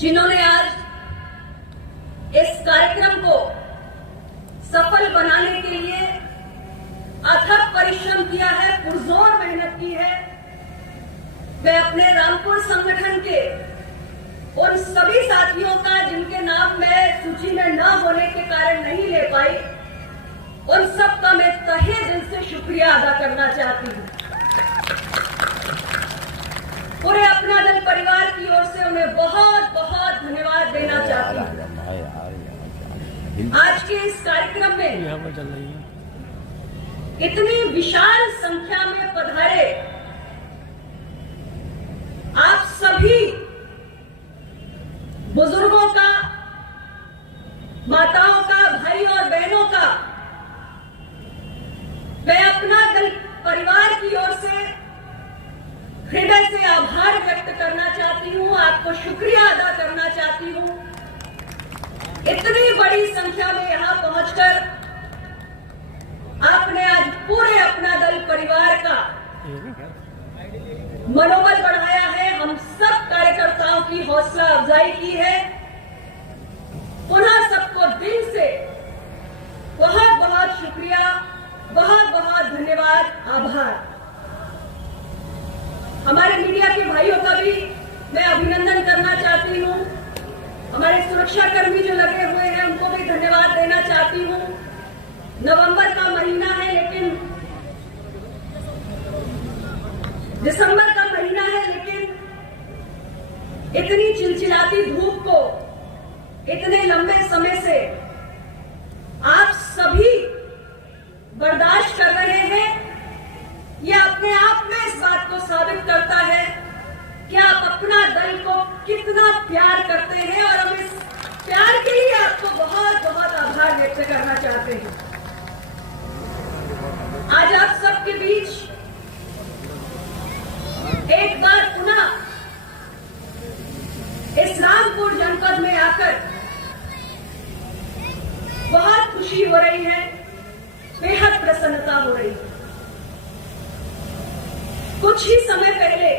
जिन्होंने आज इस कार्यक्रम को सफल बनाने के लिए अथक परिश्रम किया है, पुरजोर मेहनत की है। मैं अपने रामपुर संगठन के उन सभी साथियों का जिनके नाम मैं सूची में न होने के कारण नहीं ले पाई, उन सब का मैं तहे दिल से शुक्रिया अदा करना चाहती हूँ। पूरे अपना दल परिवार की ओर से उन्हें बहुत बहुत धन्यवाद देना चाहती हूँ। आज के इस कार्यक्रम में इतनी विशाल संख्या में पधारे आप सभी बुजुर्गों का, माताओं का, भाई और बहनों का मैं अपना दल परिवार की ओर से हृदय से आभार व्यक्त करना चाहती हूँ, आपको शुक्रिया अदा करना चाहती हूँ। इतनी बड़ी संख्या में यहां पहुंचकर आपने आज पूरे अपना दल परिवार का मनोबल बढ़ाया है, हम सब कार्यकर्ताओं की हौसला अफजाई की है। पुनः सबको दिल से बहुत बहुत शुक्रिया, बहुत बहुत धन्यवाद, आभार। हमारे मीडिया के भाइयों का भी मैं अभिनंदन करना चाहती हूँ। हमारे सुरक्षा कर्मी जो लगे हुए हैं उनको भी धन्यवाद देना चाहती हूँ। नवंबर का महीना है, लेकिन दिसंबर का महीना है, लेकिन इतनी चिलचिलाती धूप को इतने लंबे समय से आप सभी बर्दाश्त कर रहे हैं। यह अपने आप में इस बात को साबित करता है कि आप अपना दल को कितना प्यार करते हैं, और हम इस प्यार के लिए आपको बहुत बहुत आभार व्यक्त करना चाहते हैं। आज आप सबके बीच एक बार पुनः इस रामपुर जनपद में आकर बहुत खुशी हो रही है, बेहद प्रसन्नता हो रही है। कुछ ही समय पहले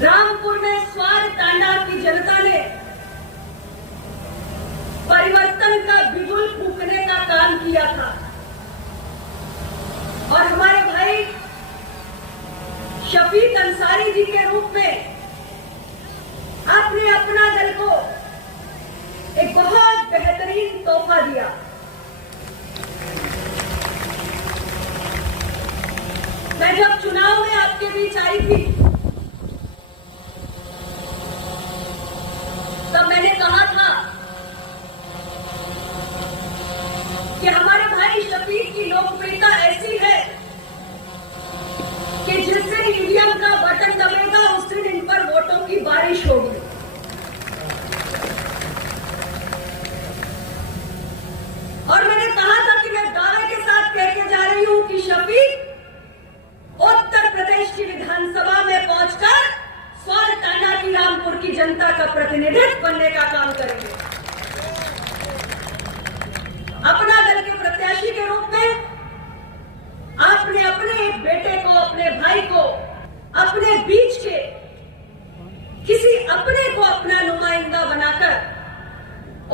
रामपुर में स्वार टांडा की जनता ने परिवर्तन का बिगुल फूंकने का काम किया था, और हमारे भाई शफीक अंसारी जी के रूप में आपने अपना दल को एक बहुत बेहतरीन तोहफा दिया। मैं जब चुनाव में आपके बीच आई थी तब मैंने कहा था कि हमारे भाई शफीक की लोकप्रियता ऐसी है कि जिस दिन ईवीएम का बटन दबेगा उस दिन इन पर वोटों की बारिश होगी। और मैंने कहा था कि मैं दावे के साथ कह के जा रही हूं कि शफीक उत्तर प्रदेश की विधानसभा में पहुंचकर स्वार टांडा की रामपुर की जनता का प्रतिनिधित्व बनने का काम करेंगे। अपना दल के प्रत्याशी के रूप में आपने अपने एक बेटे को, अपने भाई को, अपने बीच के किसी अपने को अपना नुमाइंदा बनाकर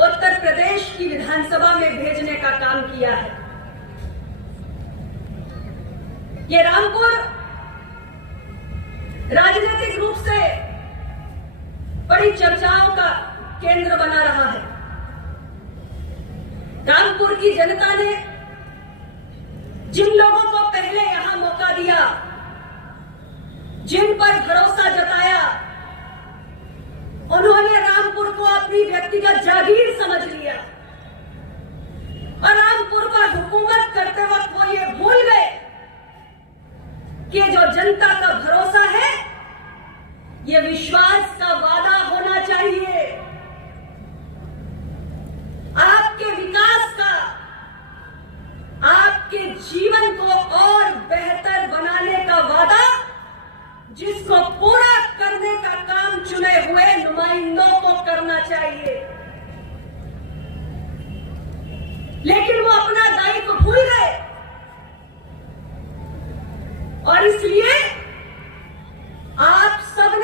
उत्तर प्रदेश की विधानसभा में भेजने का काम किया है। ये रामपुर राजनीतिक रूप से बड़ी चर्चाओं का केंद्र बना रहा है। रामपुर की जनता ने जिन लोगों को पहले यहां मौका दिया, जिन पर भरोसा जताया, उन्होंने रामपुर को अपनी व्यक्तिगत जागीर समझ लिया, और रामपुर पर हुकूमत करते वक्त वो ये भूल गए कि जो जनता का भरोसा है ये विश्वास का वादा होना चाहिए। आपके विकास का, आपके जीवन को और बेहतर बनाने का वादा जिसको पूरा करने का काम चुने हुए नुमाइंदों को करना चाहिए। लेकिन वो अपना दायित्व भूल गए, और इसलिए आप सब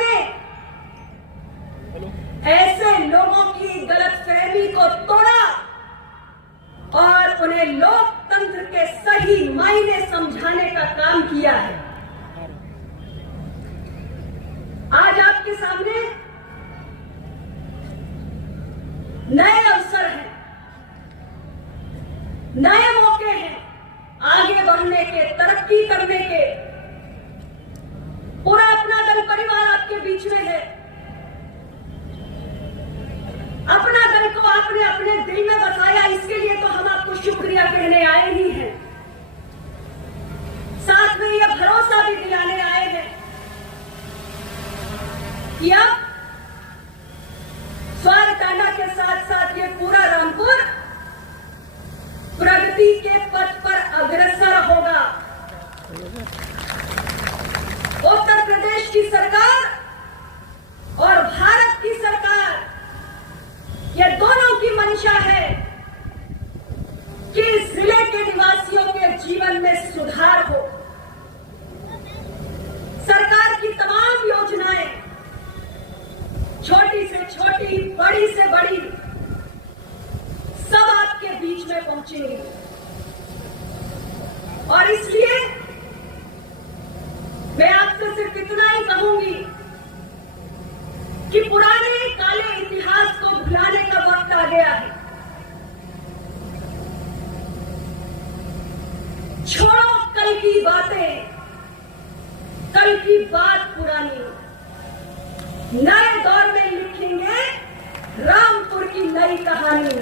बीच में है। अपना दल को आपने अपने दिल में बसाया, इसके लिए तो हम आपको शुक्रिया कहने आए ही हैं। साथ में यह भरोसा भी दिलाने आए हैं कि अब स्वारटांडा के साथ साथ ये पूरा रामपुर प्रगति के पथ पर अग्रसर होगा। उत्तर प्रदेश की सरकार और भारत की सरकार, ये दोनों की मंशा है कि इस जिले के निवासियों के जीवन में सुधार हो। सरकार की तमाम योजनाएं, छोटी से छोटी, बड़ी से बड़ी, सब आपके बीच में पहुंचेंगी। और इसलिए मैं आपसे सिर्फ इतना ही कहूंगी कि पुराने काले इतिहास को भुलाने का वक्त आ गया है। छोड़ो कल की बातें, कल की बात पुरानी। नए दौर में लिखेंगे रामपुर की नई कहानी।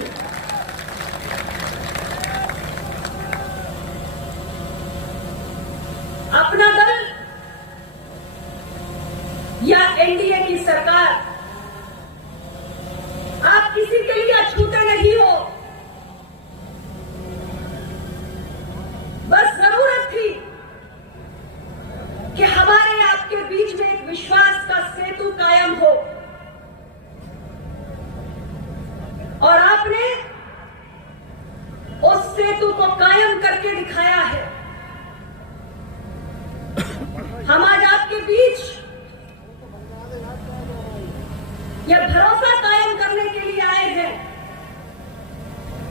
अपना दल या एनडीए की सरकार, आप किसी के लिए अछूते नहीं हो। बस जरूरत थी कि हमारे आपके बीच में एक विश्वास का सेतु कायम हो, और आपने उस सेतु को कायम करके दिखाया है। हम आज आपके बीच यह भरोसा कायम करने के लिए आए हैं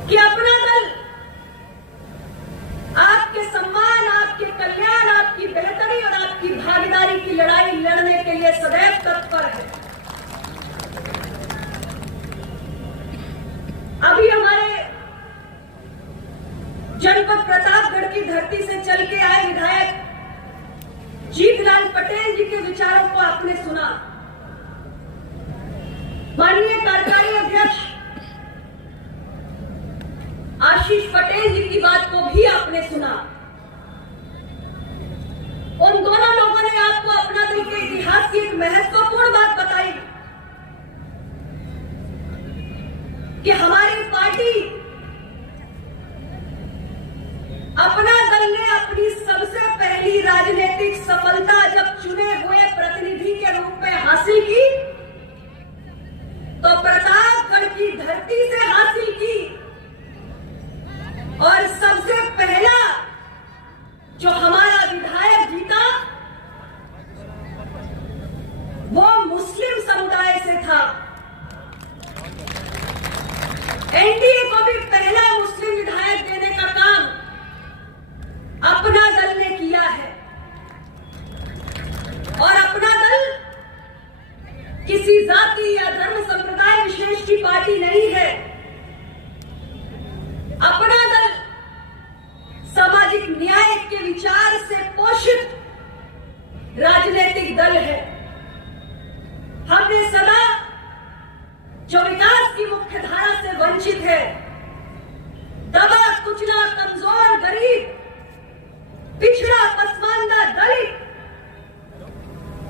कि अपना दल आपके सम्मान, आपके कल्याण, आपकी बेहतरी और आपकी भागीदारी की लड़ाई लड़ने के लिए सदैव तत्पर है। अभी हमारे जनपद प्रतापगढ़ की धरती से चल के आए विधायक जीतलाल पटेल जी के विचारों को आपने सुना। माननीय कार्यकारी अध्यक्ष आशीष पटेल जी की बात को भी आपने सुना। उन दोनों लोगों ने आपको अपना दल के इतिहास की एक महत्वपूर्ण बात बताई कि हमारी पार्टी, अपना दल ने अपनी सबसे पहली राजनीतिक सफलता जब चुने हुए प्रतिनिधि के रूप में हासिल की तो प्रतापगढ़ की धरती से हासिल की। और सबसे पहला जो हमारा विधायक जीता वो मुस्लिम समुदाय से था। एनडीए को भी पहला मुस्लिम विधायक देने का काम अपना दल ने किया है। और अपना दल किसी जाति या धर्म संप्रदाय विशेष की पार्टी नहीं है। अपना दल सामाजिक न्याय के विचार से पोषित राजनीतिक दल है। हमने सदा जो विकास की मुख्य धारा से वंचित है, दबा कुचला, कमजोर, गरीब, पिछड़ा, पसमानदा, दलित,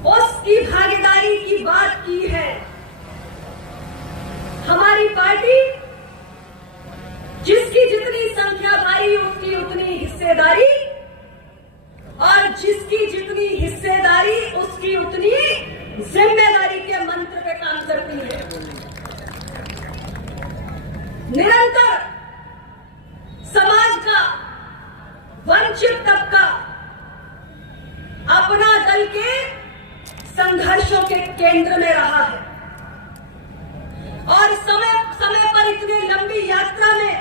उसकी भागीदारी की बात की है। हमारी पार्टी जिसकी जितनी संख्या भारी उसकी उतनी हिस्सेदारी, और जिसकी जितनी हिस्सेदारी उसकी उतनी जिम्मेदारी के मंत्र पे काम करती है। निरंतर समाज का वंचित तबका अपना दल के संघर्षों के केंद्र में रहा है। और समय समय पर इतनी लंबी यात्रा में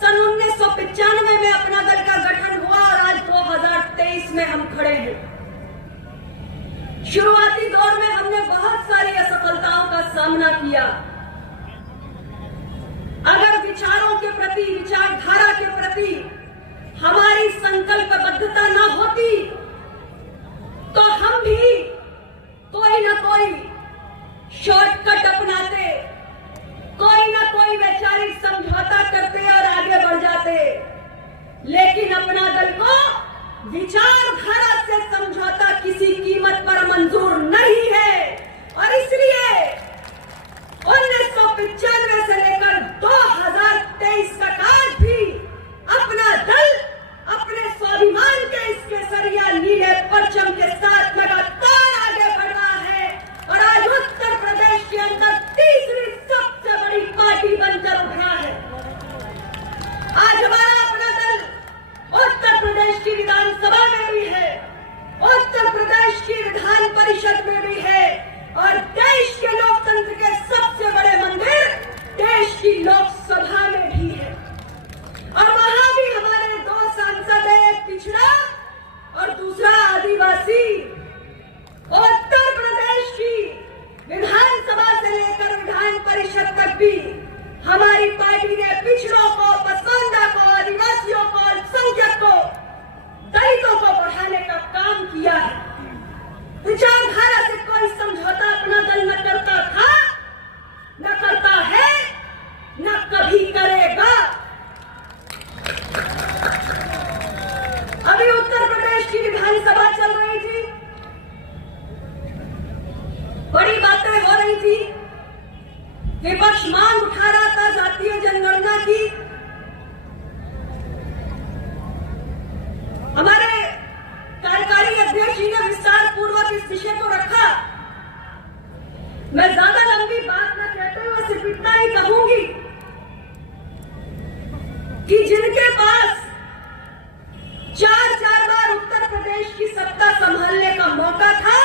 सन 1995 में अपना दल का गठन हुआ और आज 2023 में हम खड़े हैं। शुरुआती दौर में हमने बहुत सारी असफलताओं का सामना किया। अगर विचारों के प्रति, विचारधारा के प्रति हमारी संकल्पबद्धता न होती तो हम भी कोई न कोई शॉर्टकट अपनाते, कोई ना कोई वैचारिक समझौता करते और आगे बढ़ जाते, लेकिन अपना दल को विचारधारा से समझौता किसी कीमत पर मंजूर नहीं है। और इसलिए 1995 से लेकर 2023 तक आज भी अपना दल अपने स्वाभिमान के इस केसरिया नीले परचम के साथ लगातार आगे बढ़ रहा है और आज उत्तर प्रदेश के अंदर तीसरी सबसे बड़ी पार्टी बनकर उभरा है। आज हमारा अपना दल उत्तर प्रदेश की विधानसभा में भी है, उत्तर प्रदेश की विधान परिषद में भी है और देश के लोकतंत्र के सबसे बड़े मंदिर देश की लोकसभा में भी है। और वहां भी हमारे 2 सांसद हैं, एक पिछड़ा और दूसरा आदिवासी। उत्तर प्रदेश की विधानसभा से लेकर विधान परिषद तक भी हमारी पार्टी ने पिछड़ों को, पसमानदा को, आदिवासियों को, अल्पसंख्यक को, दलितों को बढ़ाने का काम किया है। विचारधारा से कोई समझौता अपना दल न करता था, न करता है, न कभी करेगा। अभी उत्तर प्रदेश की विधानसभा चल रही थी, बड़ी बातें हो रही थी, विपक्ष मांग उठा रहा था जातीय जनगणना की। हमारे कार्यकारी अध्यक्ष जी ने विस्तार पूर्वक इस विषय को रखा। मैं ज्यादा लंबी बात न कहते हुए सिर्फ इतना ही कहूंगी कि जिनके पास 4 बार उत्तर प्रदेश की सत्ता संभालने का मौका था,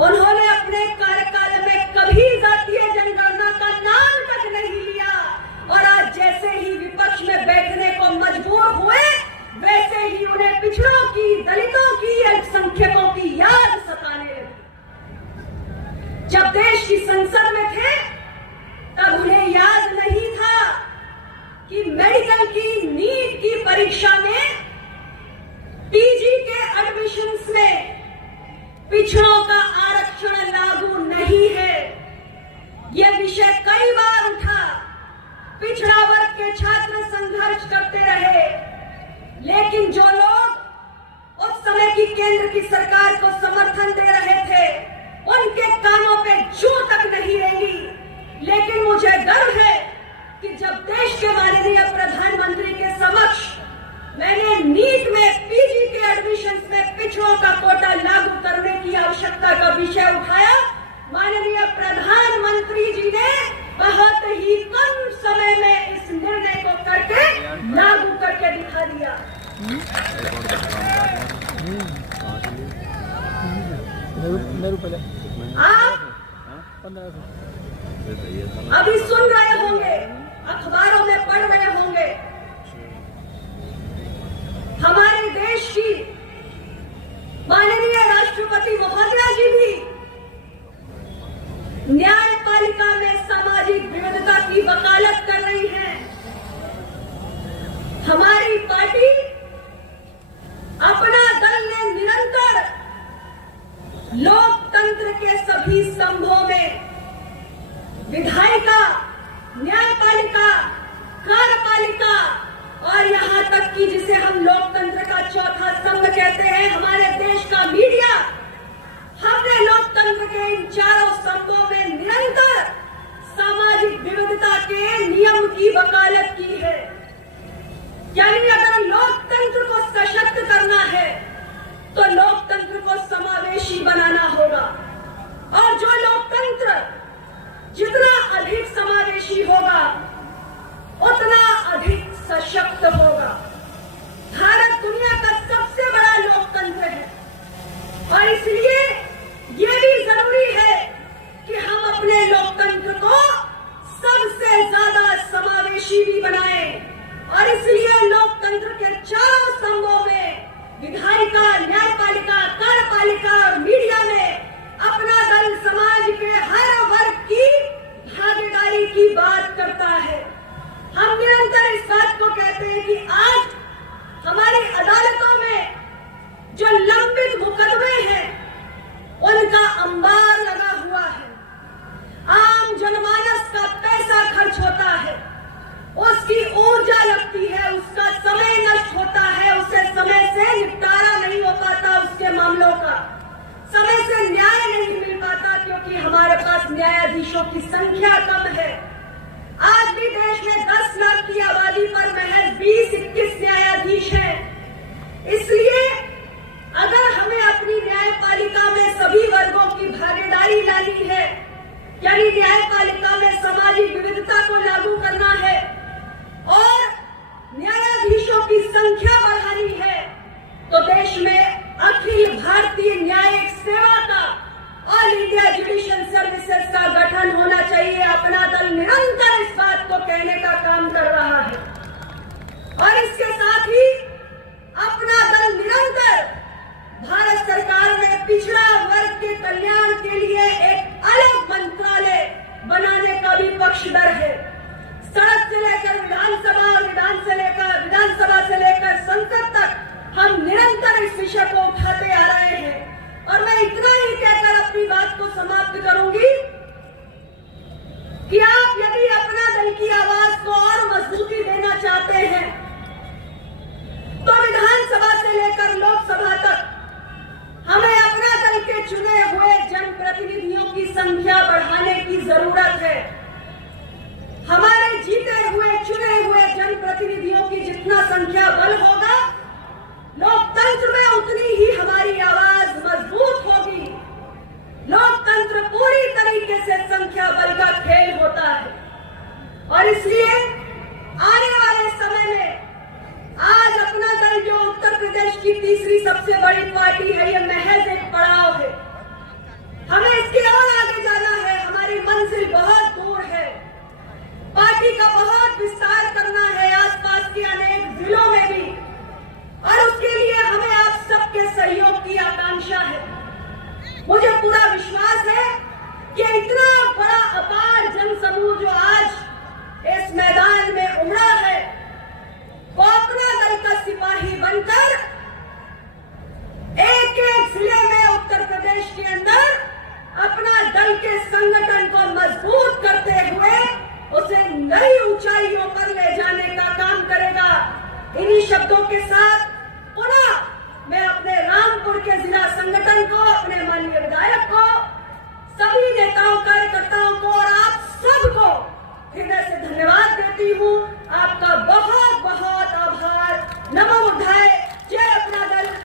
उन्होंने अपने कार्यकाल में कभी जातीय जनगणना का नाम तक नहीं लिया और आज जैसे ही विपक्ष में बैठने को मजबूर हुए, वैसे ही उन्हें पिछड़ों की, दलितों की, अल्पसंख्यकों की याद सताने लगी। जब देश की संसद में थे तब उन्हें याद नहीं था कि मेडिकल की नीट की परीक्षा में, पीजी के एडमिशंस में पिछड़ों का आरक्षण लागू नहीं है। यह विषय कई बार उठा, पिछड़ा वर्ग के छात्र संघर्ष करते रहे, लेकिन जो लोग उस समय की केंद्र की सरकार को समर्थन दे रहे थे, उनके कानों पे जू तक नहीं रेंगी। लेकिन मुझे गर्व है कि जब देश के माननीय प्रधानमंत्री के समक्ष मैंने नीट में, पीजी के एडमिशंस में पिछड़ों का कोटा लागू करने की आवश्यकता का विषय उठाया, माननीय प्रधानमंत्री जी ने बहुत ही कम समय में इस निर्णय को करके लागू करके दिखा दिया। आप अभी सुन रहे होंगे, अखबारों में पढ़ रहे होंगे, हमारे देश की माननीय राष्ट्रपति महोदया जी भी न्यायपालिका में सामाजिक विविधता की वकालत कर रही हैं। हमारी पार्टी, अपना दल ने निरंतर लोकतंत्र के सभी स्तंभों में विधायिका, न्यायपालिका, कार्यपालिका और यहां तक कि जिसे हम लोकतंत्र का चौथा स्तंभ कहते हैं, हमारे देश का मीडिया, हमने लोकतंत्र के इन चारों स्तंभों में निरंतर सामाजिक विविधता के नियम की वकालत की है। यानी अगर लोकतंत्र को सशक्त करना है तो लोकतंत्र को समावेशी बनाना होगा और जो लोकतंत्र जितना अधिक समावेशी होगा उतना अधिक सशक्त होगा। भारत दुनिया का सबसे बड़ा लोकतंत्र है और इसलिए ये भी जरूरी है कि हम अपने लोकतंत्र को सबसे ज्यादा समावेशी भी बनाएं और इसलिए लोकतंत्र के चारों स्तंभों में विधायिका, न्यायपालिका, कार्यपालिका और मीडिया में अपना दल समाज के हर वर्ग की भागीदारी की बात करता है। हम निरंतर इस बात को कहते हैं कि आज हमारी अदालतों में जो लंबित मुकदमे हैं उनका अंबार न्यायाधीशों की संख्या कम है। आज भी देश में 10 लाख की आबादी पर महज 20-21 न्यायाधीश हैं। इसलिए अगर हमें अपनी न्यायपालिका में सभी वर्गों की भागीदारी लानी है, यानी न्यायपालिका में सामाजिक विविधता को लागू करना है और न्यायाधीशों की संख्या बढ़ानी है, तो देश में अखिल भारतीय न्यायिक सेवा का, ऑल इंडिया जुडिशियल सर्विसेज का गठन होना चाहिए। अपना दल निरंतर इस बात को कहने का काम कर रहा है और इसके साथ ही अपना दल निरंतर भारत सरकार में पिछड़ा वर्ग के कल्याण के लिए एक अलग मंत्रालय बनाने का भी पक्षधर है। सड़क से लेकर विधानसभा और विधानसभा से लेकर संसद तक हम निरंतर इस विषय को उठाते आ रहे हैं। और मैं इतना ही कहकर अपनी बात को समाप्त करूंगी कि आप यदि अपना दल की आवाज को और मजबूती देना चाहते हैं तो विधानसभा से लेकर लोकसभा तक हमें अपना दल के चुने हुए जनप्रतिनिधियों की संख्या बढ़ाने की जरूरत है। हमारे जीते हुए चुने हुए जनप्रतिनिधियों की जितना संख्या बल होगा, लोकतंत्र में उतनी ही हमारी आवाज मजबूत होगी। लोकतंत्र पूरी तरीके से संख्या बल का खेल होता है और इसलिए आने वाले समय में आज अपना दल जो उत्तर प्रदेश की तीसरी सबसे बड़ी पार्टी है, यह महज एक पड़ाव है। हमें इसके और आगे जाना है। हमारी मंजिल बहुत दूर है। पार्टी का बहुत विस्तार करना है आसपास के अनेक जिलों में भी, और उसके लिए हमें आप सबके सहयोग की आकांक्षा है। मुझे पूरा विश्वास है कि इतना बड़ा अपार जनसमूह जो आज इस मैदान में उमड़ा है, वो अपना दल का सिपाही बनकर एक एक जिले में उत्तर प्रदेश के अंदर अपना दल के संगठन को मजबूत करते हुए उसे नई ऊंचाइयों पर ले जाने का काम करेगा। इन्हीं शब्दों के साथ पुनः मैं अपने रामपुर के जिला संगठन को, अपने माननीय विधायक को, सभी नेताओं कार्यकर्ताओं को और आप सबको हृदय से धन्यवाद देती हूँ। आपका बहुत बहुत आभार। नमो बुद्धाय।